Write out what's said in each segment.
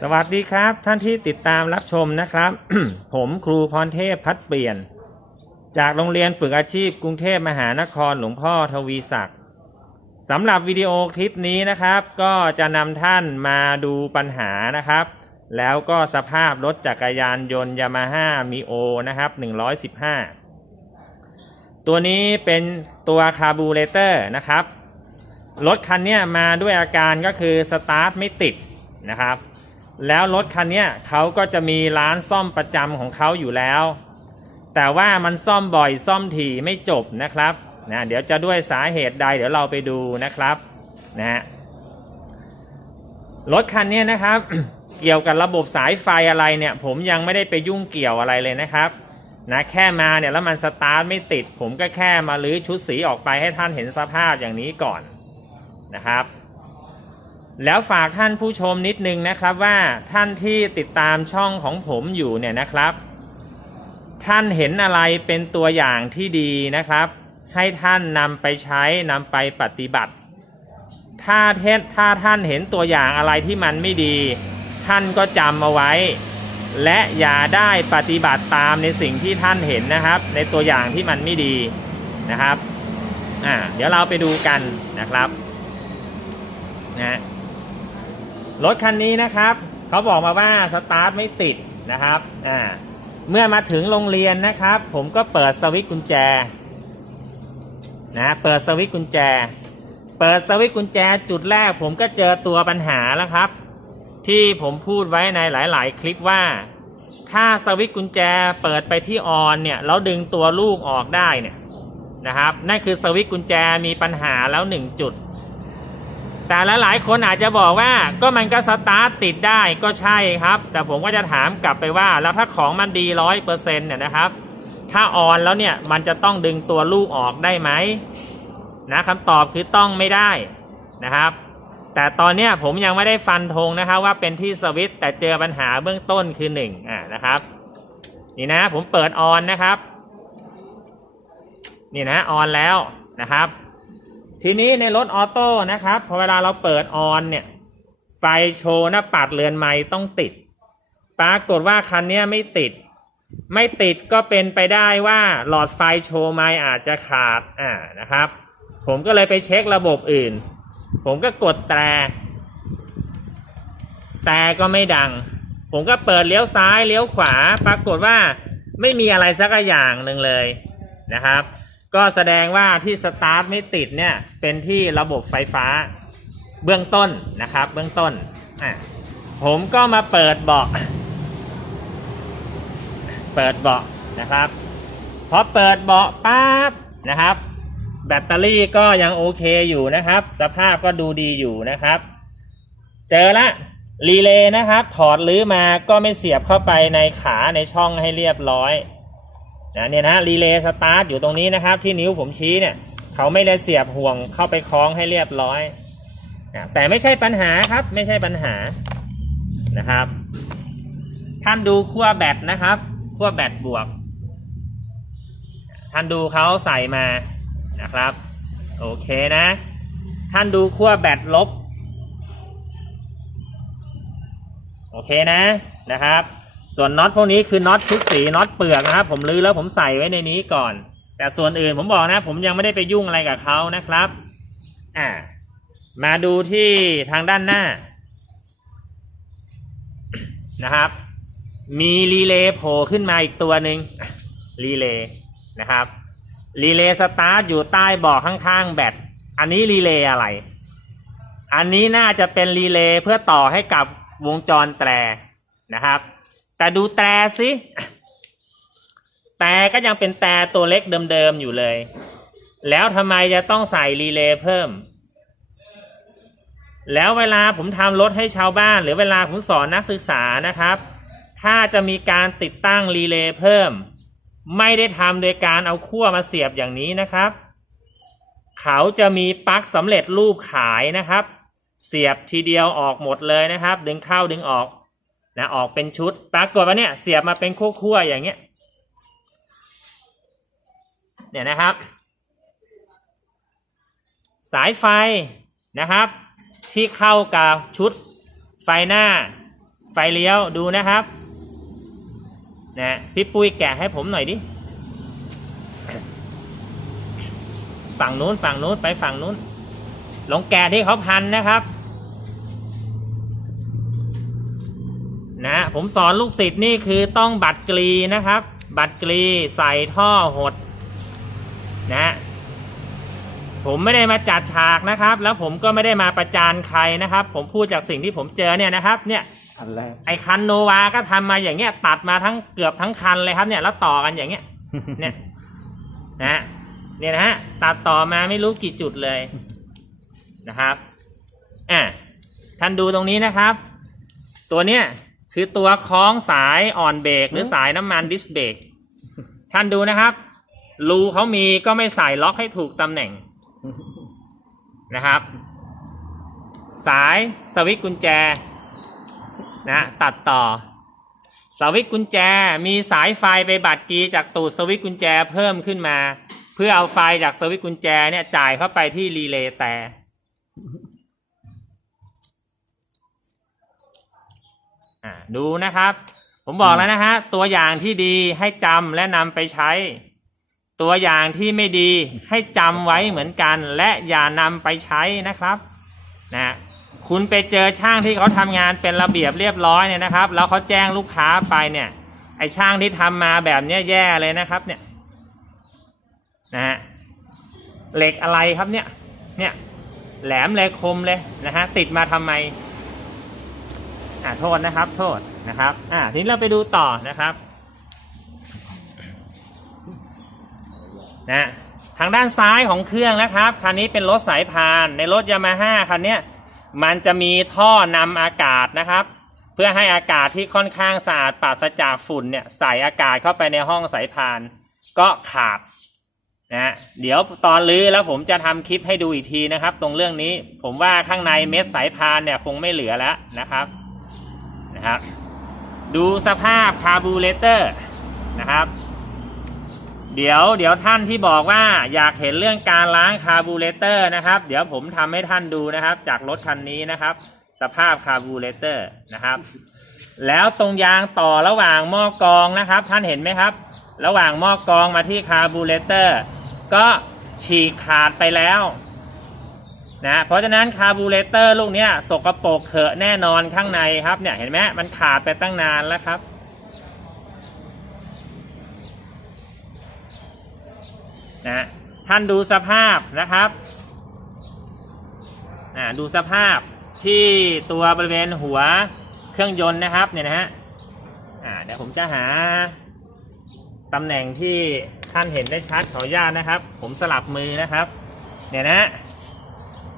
สวัสดีครับ ท่านที่ติดตามรับชมนะครับ ผมครูพรเทพพัดเปลี่ยน จากโรงเรียนฝึกอาชีพกรุงเทพมหานครหลวงพ่อทวีศักดิ์สำหรับวิดีโอคลิปนี้นะครับ ก็จะนำท่านมาดูปัญหานะครับ แล้วก็สภาพรถจักรยานยนต์ยามาฮ่ามีโอนะครับ 115 ตัวนี้เป็นตัวคาบูเรเตอร์นะครับรถคันนี้มาด้วยอาการก็คือสตาร์ทไม่ติดนะครับ แล้วรถคันนี้เขาก็จะมีร้านซ่อมประจำของเขาอยู่แล้ว แต่ว่ามันซ่อมบ่อยซ่อมถี่ไม่จบนะครับนะเดี๋ยวจะด้วยสาเหตุใดเดี๋ยวเราไปดูนะครับนะรถคันนี้นะครับ เกี่ยวกับระบบสายไฟอะไรเนี่ย ผมยังไม่ได้ไปยุ่งเกี่ยวอะไรเลยนะครับนะแค่มาเนี่ยแล้วมันสตาร์ทไม่ติด ผมก็แค่มาลื้อชุดสีออกไปให้ท่านเห็นสภาพอย่างนี้ก่อนนะครับ แล้วฝากท่านผู้ชมนิดนึงนะครับว่าท่านที่ติดตามช่องของผมอยู่เนี่ยนะครับ ท่านเห็นอะไรเป็นตัวอย่างที่ดีนะครับ ให้ท่านนำไปใช้นำไปปฏิบัติ ถ้าเทศถ้าท่านเห็นตัวอย่างอะไรที่มันไม่ดี ท่านก็จำเอาไว้ และอย่าได้ปฏิบัติตามในสิ่งที่ท่านเห็นนะครับ ในตัวอย่างที่มันไม่ดีนะครับอ่าเดี๋ยวเราไปดูกันนะครับนะ รถคันนี้นะครับเขาบอกมาว่าสตาร์ทไม่ติดนะครับอ่าเมื่อมาถึงโรงเรียนนะครับ ผมก็เปิดสวิตช์กุญแจนะเปิดสวิตช์กุญแจ เปิดสวิตช์กุญแจจุดแรก ผมก็เจอตัวปัญหาแล้วครับ ที่ผมพูดไว้ในหลาย ๆ คลิปว่า ถ้าสวิตช์กุญแจเปิดไปที่ออนเนี่ยแล้วดึงตัวลูกออกได้เนี่ยนะครับนั่นคือสวิตช์กุญแจมีปัญหาแล้วหนึ่งจุด แต่ละหลายคนอาจจะบอกว่าก็มันก็สตาร์ทติดได้ก็ใช่ครับ แต่ผมก็จะถามกลับไปว่า แล้วถ้าของมันดีร้อยเปอร์เซ็นต์เนี่ยนะครับ ถ้าออนแล้วเนี่ยมันจะต้องดึงตัวลูกออกได้ไหมนะคำตอบคือต้องไม่ได้นะครับ แต่ตอนเนี้ยผมยังไม่ได้ฟันธงนะครับว่าเป็นที่สวิตช์แต่เจอปัญหาเบื้องต้นคือหนึ่งอ่านะครับ นี่นะผมเปิดออนนะครับ นี่นะออนแล้วนะครับ ทีนี้ในรถออโต้นะครับพอเวลาเราเปิดออนเนี่ย ไฟโชว์หน้าปัดเรือนไม้ต้องติด ปรากฏว่าคันเนี้ยไม่ติด ไม่ติดก็เป็นไปได้ว่าหลอดไฟโชว์ไม้อาจจะขาดอ่านะครับ ผมก็เลยไปเช็คระบบอื่น ผมก็กดแตร แต่ก็ไม่ดัง ผมก็เปิดเลี้ยวซ้ายเลี้ยวขวา ปรากฏว่าไม่มีอะไรสักอย่างหนึ่งเลยนะครับ ก็แสดงว่าที่สตาร์ทไม่ติดเนี่ยเป็นที่ระบบไฟฟ้าเบื้องต้นนะครับ เบื้องต้นอะผมก็มาเปิดเบาะเปิดเบาะนะครับพอเปิดเบาะปั๊บนะครับ แบตเตอรี่ก็ยังโอเคอยู่นะครับ สภาพก็ดูดีอยู่นะครับ เจอละรีเลย์นะครับ ถอดรื้อมาก็ไม่เสียบเข้าไปในขาในช่องให้เรียบร้อย นะเนี่ยนะรีเลย์สตาร์ทอยู่ตรงนี้นะครับ ที่นิ้วผมชี้เนี่ยเขาไม่ได้เสียบห่วงเข้าไปคล้องให้เรียบร้อยนะแต่ไม่ใช่ปัญหาครับ ไม่ใช่ปัญหานะครับ ท่านดูขั้วแบตนะครับขั้วแบตบวก ท่านดูเขาใส่มานะครับ โอเคนะ ท่านดูขั้วแบตลบ โอเคนะนะครับ ส่วนน็อตพวกนี้คือน็อตชุดสีน็อตเปลือกนะครับผมลื้อแล้วผมใส่ไว้ในนี้ก่อน แต่ส่วนอื่นผมบอกนะ ผมยังไม่ได้ไปยุ่งอะไรกับเขานะครับอ่ามาดูที่ทางด้านหน้านะครับ มีรีเลย์โผล่ขึ้นมาอีกตัวหนึ่งรีเลย์นะครับรีเลย์สตาร์ทอยู่ใต้บาะข้างๆแบตอันนี้รีเลย์อะไร อันนี้น่าจะเป็นรีเลย์เพื่อต่อให้กับวงจรแตรนะครับ แต่ดูแตรสิแต่ก็ยังเป็นแต่ตัวเล็กเดิมๆอยู่เลย แล้วทำไมจะต้องใส่รีเลย์เพิ่ม แล้วเวลาผมทำรถให้ชาวบ้าน หรือเวลาผมสอนนักศึกษานะครับ ถ้าจะมีการติดตั้งรีเลย์เพิ่ม ไม่ได้ทำโดยการเอาขั้วมาเสียบอย่างนี้นะครับ เขาจะมีปลั๊กสำเร็จรูปขายนะครับ เสียบทีเดียวออกหมดเลยนะครับ ดึงเข้าดึงออก นะออกเป็นชุดปรากฏว่าเนี่ยเสียบมาเป็นขั้วๆอย่างเงี้ยเนี่ยนะครับ สายไฟนะครับ ที่เข้ากับชุดไฟหน้า ไฟเลี้ยวดูนะครับนะพี่ปุ้ยแกะให้ผมหน่อยดิ ฝั่งนู้นฝั่งนู้นไปฝั่งนู้นลงแกะที่เขาพันนะครับ นะ ผมสอนลูกศิษย์นี่คือต้องบัตรกรีนะครับ บัตรกรีใส่ท่อหดนะผมไม่ได้มาจัดฉากนะครับ แล้วผมก็ไม่ได้มาประจานใครนะครับ ผมพูดจากสิ่งที่ผมเจอเนี่ยนะครับ เนี่ยอันแรกไอคันโนวาก็ทำมาอย่างเงี้ยตัดมาทั้งเกือบทั้งคันเลยครับเนี่ยแล้วต่อกันอย่างเงี้ย เนี่ยนะเนี่ยนะฮะตัดต่อมาไม่รู้กี่จุดเลยนะครับอะท่านดูตรงนี้นะครับ ตัวเนี้ย คือตัวคล้องสายอ่อนเบรกหรือสายน้ำมันดิสเบรกท่านดูนะครับรูเขามีก็ไม่ใส่ล็อกให้ถูกตำแหน่งนะครับ สายสวิตช์กุญแจนะตัดต่อ สวิตช์กุญแจมีสายไฟไปบัดกีจากตูดสวิตช์กุญแจเพิ่มขึ้นมา เพื่อเอาไฟจากสวิตช์กุญแจเนี่ยจ่ายเข้าไปที่รีเลย์แต่อ่า ดูนะครับ ผมบอกแล้วนะฮะตัวอย่างที่ดีให้จำและนำไปใช้ ตัวอย่างที่ไม่ดีให้จำไว้เหมือนกัน และอย่านำไปใช้นะครับนะคุณไปเจอช่างที่เขาทำงานเป็นระเบียบเรียบร้อยเนี่ยนะครับ แล้วเขาแจ้งลูกค้าไปเนี่ยไอช่างที่ทำมาแบบเนี้ยแย่เลยนะครับ เนี่ยนะฮะเหล็กอะไรครับเนี่ยเนี่ยแหลมเลยคมเลยนะฮะติดมาทำไม อ่าโทษนะครับ โทษนะครับ อ่าทีนี้เราไปดูต่อนะครับนะทางด้านซ้ายของเครื่องนะครับคันนี้เป็นรถสายพานในรถยามาฮ่าคันนี้มันจะมีท่อนำอากาศนะครับ เพื่อให้อากาศที่ค่อนข้างสะอาดปราศจากฝุ่นเนี่ยใส่อากาศเข้าไปในห้องสายพาน ก็ขาดนะเดี๋ยวตอนลื้อแล้วผมจะทำคลิปให้ดูอีกทีนะครับ ตรงเรื่องนี้ผมว่าข้างในเม็ดสายพานเนี่ยคงไม่เหลือแล้วนะครับ นะครับ ดูสภาพคาร์บูเรเตอร์นะครับ เดี๋ยวเดี๋ยวท่านที่บอกว่าอยากเห็นเรื่องการล้างคาร์บูเรเตอร์นะครับ เดี๋ยวผมทำให้ท่านดูนะครับ จากรถคันนี้นะครับ สภาพคาร์บูเรเตอร์นะครับ แล้วตรงยางต่อระหว่างหม้อกรองนะครับ ท่านเห็นไหมครับ ระหว่างหม้อกรองมาที่คาร์บูเรเตอร์ก็ฉีกขาดไปแล้ว นะเพราะฉะนั้นคาร์บูเรเตอร์ลูกนี้สกรปรกเขอะแน่นอนข้างในครับเนี่ยเห็นไหมมันขาดไปตั้งนานแล้วครับ นะท่านดูสภาพนะครับอ่าดูสภาพที่ตัวบริเวณหัวเครื่องยนต์นะครับเนี่ยนะฮะอ่าเดี๋ยวผมจะหาตำแหน่งที่ท่านเห็นได้ชัดขออนุญาตนะครับ ผมสลับมือนะครับ เนี่ยนะ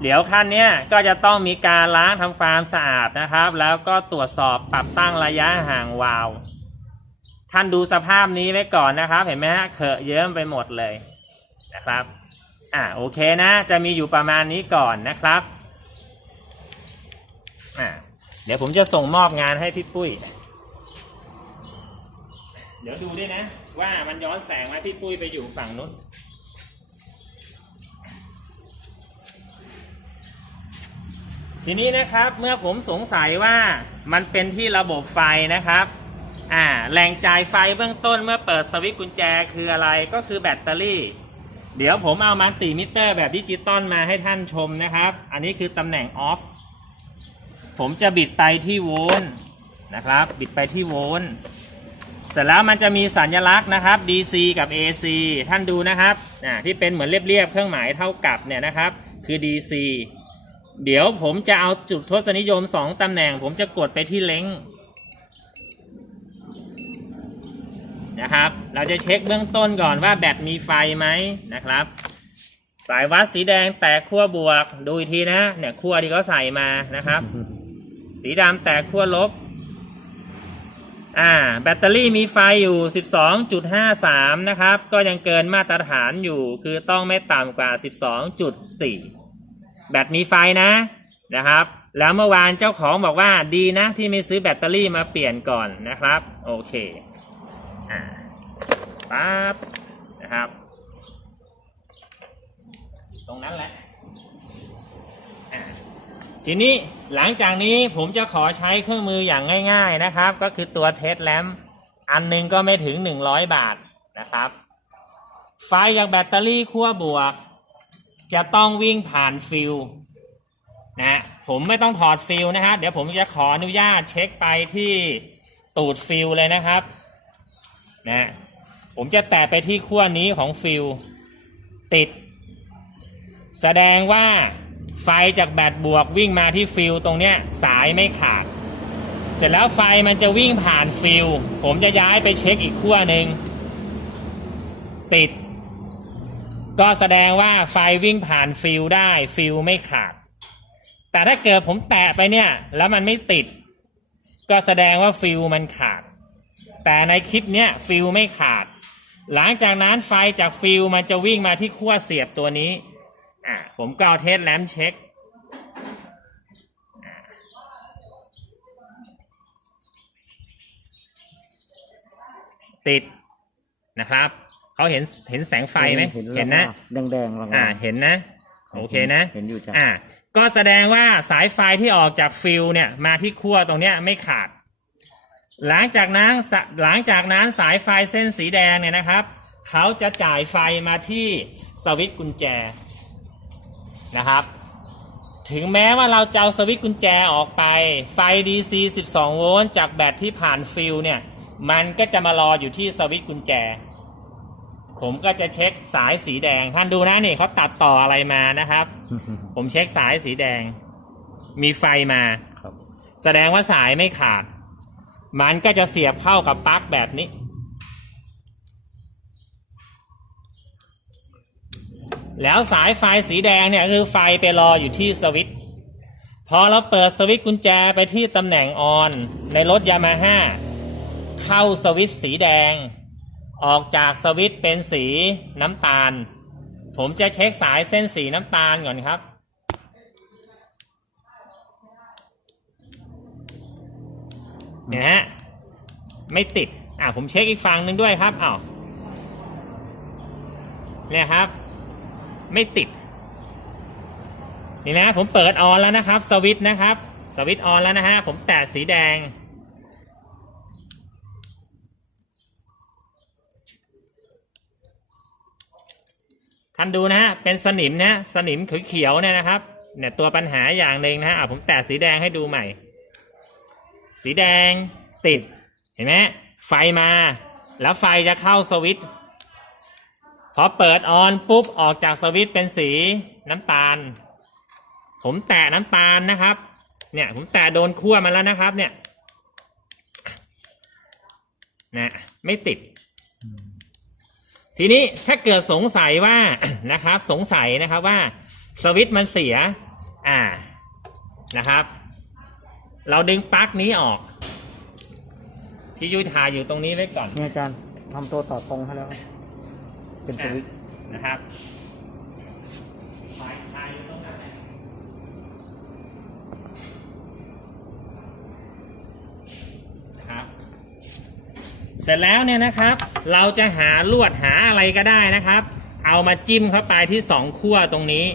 เดี๋ยวขั้นเนี้ยก็จะต้องมีการล้างทำความสะอาดนะครับ แล้วก็ตรวจสอบปรับตั้งระยะห่างวาล์วท่านดูสภาพนี้ไว้ก่อนนะครับ เห็นไหมฮะเขอะเยิ้มไปหมดเลยนะครับอ่าโอเคนะ จะมีอยู่ประมาณนี้ก่อนนะครับอ่าเดี๋ยวผมจะส่งมอบงานให้พี่ปุ้ย เดี๋ยวดูด้วยนะ ว่ามันย้อนแสงไหมพี่ปุ้ยไปอยู่ฝั่งนู้น ทีนี้นะครับเมื่อผมสงสัยว่ามันเป็นที่ระบบไฟนะครับอ่าแหล่งจ่ายไฟเบื้องต้นเมื่อเปิดสวิตช์กุญแจคืออะไรก็คือแบตเตอรี่ เดี๋ยวผมเอามันติมิเตอร์แบบดิจิตอลมาให้ท่านชมนะครับ อันนี้คือตำแหน่งออฟผมจะบิดไปที่โวลต์นะครับ บิดไปที่โวลต์เสร็จแล้วมันจะมีสัญลักษณ์นะครับ DC กับ AC ท่านดูนะครับอ่าที่เป็นเหมือนเรียบๆเครื่องหมายเท่ากับเนี่ยนะครับ คือ DC เดี๋ยวผมจะเอาจุดทศนิยม2ตำแหน่ง ผมจะกดไปที่เล้งนะครับ เราจะเช็คเบื้องต้นก่อนว่าแบตมีไฟไหมนะครับ สายวัดสีแดงแตกขั้วบวก ดูอีกทีนะเนี่ยขั้วที่เขาใส่มานะครับ สีดำแตกขั้วลบ อ่า แบตเตอรี่มีไฟอยู่ 12.53 นะครับ ก็ยังเกินมาตรฐานอยู่ คือต้องไม่ต่ำกว่า 12.4 แบตมีไฟนะนะครับ แล้วเมื่อวานเจ้าของบอกว่าดีนะที่ไม่ซื้อแบตเตอรี่มาเปลี่ยนก่อนนะครับ โอเคอ่าปั๊บนะครับ ตรงนั้นแหละทีนี้หลังจากนี้ผมจะขอใช้เครื่องมืออย่างง่าย ๆนะครับ ก็คือตัวเทสแลมอันหนึงก็ไม่ถึง 100 บาทนะครับ ไฟจากแบตเตอรี่ขั้วบวก จะต้องวิ่งผ่านฟิลนะผมไม่ต้องถอดฟิลนะครับเดี๋ยวผมจะขออนุญาตเช็คไปที่ตูดฟิลเลยนะครับนะผมจะแตะไปที่ขั้วนี้ของฟิลติด แสดงว่าไฟจากแบตบวกวิ่งมาที่ฟิลตรงเนี้ยสายไม่ขาด เสร็จแล้วไฟมันจะวิ่งผ่านฟิลผมจะย้ายไปเช็คอีกขั้วหนึ่งติด ก็แสดงว่าไฟวิ่งผ่านฟิลได้ฟิลไม่ขาด แต่ถ้าเกิดผมแตะไปเนี่ย แล้วมันไม่ติด ก็แสดงว่าฟิลมันขาด แต่ในคลิปเนี้ยฟิลไม่ขาด หลังจากนั้นไฟจากฟิลมันจะวิ่งมาที่ขั้วเสียบตัวนี้อ่าผมก็เอาเทสแลมเช็คติดนะครับ เขาเห็นเห็นแสงไฟไหมเห็นนะแดงแดงๆลงอ่าเห็นนะ โอเคนะ เห็นอยู่จ้ะอ่า ก็แสดงว่าสายไฟที่ออกจากฟิลเนี่ย มาที่ขั้วตรงเนี้ยไม่ขาด หลังจากนั้นสะหลังจากนั้นสายไฟเส้นสีแดงเนี่ยนะครับเขาจะจ่ายไฟมาที่สวิตช์กุญแจนะครับ ถึงแม้ว่าเราจะเอาสวิตช์กุญแจออกไป ไฟ DC 12 โวลต์จากแบตที่ผ่านฟิลเนี่ย มันก็จะมารออยู่ที่สวิตช์กุญแจ ผมก็จะเช็คสายสีแดง ท่านดูนะนี่เขาตัดต่ออะไรมานะครับ ผมเช็คสายสีแดง มีไฟมาครับ แสดงว่าสายไม่ขาด มันก็จะเสียบเข้ากับปลั๊กแบบนี้ แล้วสายไฟสีแดงเนี่ยคือไฟไปรออยู่ที่สวิตช์พอเราเปิดสวิตช์กุญแจไปที่ตำแหน่งออน ในรถยามาฮ่าเข้าสวิตช์สีแดง ออกจากสวิตเป็นสีน้ำตาล ผมจะเช็คสายเส้นสีน้ำตาลก่อนครับเนี่ยฮะ ไม่ติด อ่าผมเช็คอีกฝั่งหนึ่งด้วยครับอ้าวเนี่ยครับ ไม่ติด นี่นะผมเปิดออนแล้วนะครับ สวิตนะครับ สวิตออนแล้วนะฮะ ผมแตะสีแดง ท่านดูนะฮะเป็นสนิมนะสนิมเขียวๆเนี่ยนะครับเนี่ยตัวปัญหาอย่างหนึ่งนะฮะอะผมแตะสีแดงให้ดูใหม่ สีแดงติดเห็นไหมไฟมา แล้วไฟจะเข้าสวิตพอเปิดออนปุ๊บออกจากสวิตเป็นสีน้ำตาล ผมแตะน้ำตาลนะครับ เนี่ยผมแตะโดนขั้วมันแล้วนะครับ เนี่ยนะไม่ติด ทีนี้ถ้าเกิดสงสัยว่านะครับ สงสัยนะครับว่าสวิตช์มันเสีย อ่านะครับ เราดึงปลั๊กนี้ออก พี่ยุ้ยถ่ายอยู่ตรงนี้ไว้ก่อนนี่อาจารย์ทำตัวต่อตรงให้แล้ว เป็นสวิตช์ นะครับถ่ายถ่ายอยู่ตรงนั้นเลยนะครับ เสร็จแล้วเนี่ยนะครับ เราจะหาลวดหาอะไรก็ได้นะครับ เอามาจิ้มเข้าไปที่สองขั้วตรงนี้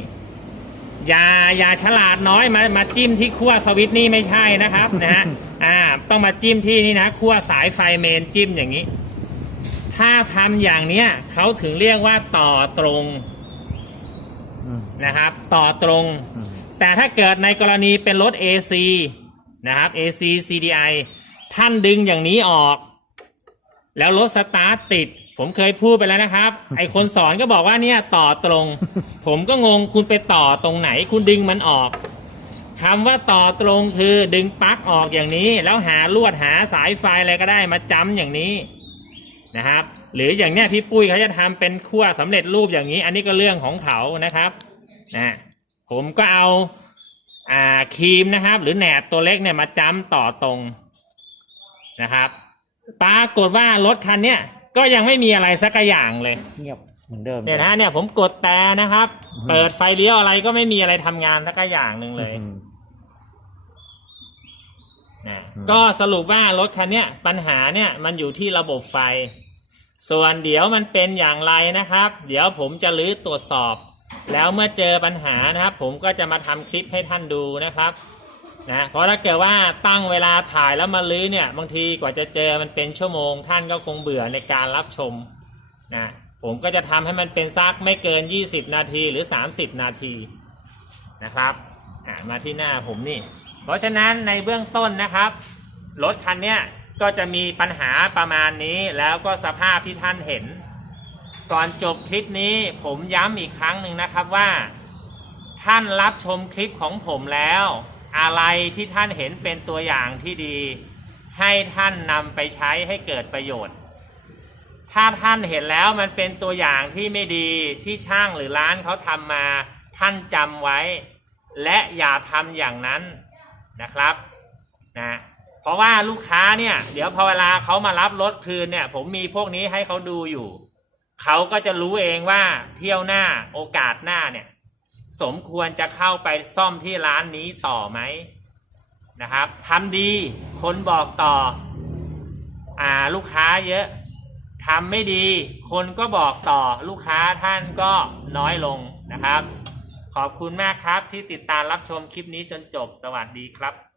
อย่าอย่าฉลาดน้อยมามาจิ้มที่ขั้วสวิตช์นี่ไม่ใช่นะครับนะฮะอ่าต้องมาจิ้มที่นี่นะขั้วสายไฟเมนจิ้มอย่างนี้ ถ้าทำอย่างเนี้ยเขาถึงเรียกว่าต่อตรงนะครับ ต่อตรง แต่ถ้าเกิดในกรณีเป็นรถ AC นะครับ AC CDI ท่านดึงอย่างนี้ออก แล้วรถสตาร์ทติด ผมเคยพูดไปแล้วนะครับ ไอคนสอนก็บอกว่าเนี่ยต่อตรง ผมก็งงคุณไปต่อตรงไหน คุณดึงมันออกคำว่าต่อตรงคือดึงปลั๊กออกอย่างนี้ แล้วหาลวดหาสายไฟอะไรก็ได้มาจำอย่างนี้นะครับ หรืออย่างเนี้ยพี่ปุ้ยเขาจะทำเป็นขั้วสำเร็จรูปอย่างนี้ อันนี้ก็เรื่องของเขานะครับนะผมก็เอาอ่าครีมนะครับ หรือแหนบตัวเล็กเนี่ยมาจ้ำต่อตรงนะครับ ปรากฏว่ารถคันเนี้ยก็ยังไม่มีอะไรสักอย่างเลยเงียบเหมือนเดิม เนี่ยนะเนี่ยผมกดแต่นะครับ อืมเปิดไฟเลี้ยวอะไรก็ไม่มีอะไรทำงานสักอย่างหนึ่งเลย อืม นะอืม ก็สรุปว่ารถคันเนี้ยปัญหาเนี่ยมันอยู่ที่ระบบไฟ ส่วนเดี๋ยวมันเป็นอย่างไรนะครับ เดี๋ยวผมจะลื้อตรวจสอบ แล้วเมื่อเจอปัญหานะครับ ผมก็จะมาทำคลิปให้ท่านดูนะครับ นะเพราะถ้าเกิดว่าตั้งเวลาถ่ายแล้วมาลื้อเนี่ย บางทีกว่าจะเจอมันเป็นชั่วโมง ท่านก็คงเบื่อในการรับชมนะผมก็จะทำให้มันเป็นซักไม่เกิน 20 นาทีหรือ 30 นาทีนะครับมาที่หน้าผมนี่ เพราะฉะนั้นในเบื้องต้นนะครับ รถคันเนี้ยก็จะมีปัญหาประมาณนี้แล้วก็สภาพที่ท่านเห็น ก่อนจบคลิปนี้ผมย้ำอีกครั้งหนึ่งนะครับว่า ท่านรับชมคลิปของผมแล้ว อะไรที่ท่านเห็นเป็นตัวอย่างที่ดี ให้ท่านนำไปใช้ให้เกิดประโยชน์ ถ้าท่านเห็นแล้วมันเป็นตัวอย่างที่ไม่ดีที่ช่างหรือร้านเขาทำมา ท่านจำไว้ และอย่าทำอย่างนั้นนะครับนะเพราะว่าลูกค้าเนี่ย เดี๋ยวพอเวลาเขามารับรถคืนเนี่ย ผมมีพวกนี้ให้เขาดูอยู่ เขาก็จะรู้เองว่าเที่ยวหน้าโอกาสหน้าเนี่ย สมควรจะเข้าไปซ่อมที่ร้านนี้ต่อไหมนะครับทำดีคนบอกต่ออ่าลูกค้าเยอะทำไม่ดี คนก็บอกต่อลูกค้าท่านก็น้อยลงนะครับ ขอบคุณมากครับที่ติดตามรับชมคลิปนี้จนจบสวัสดีครับ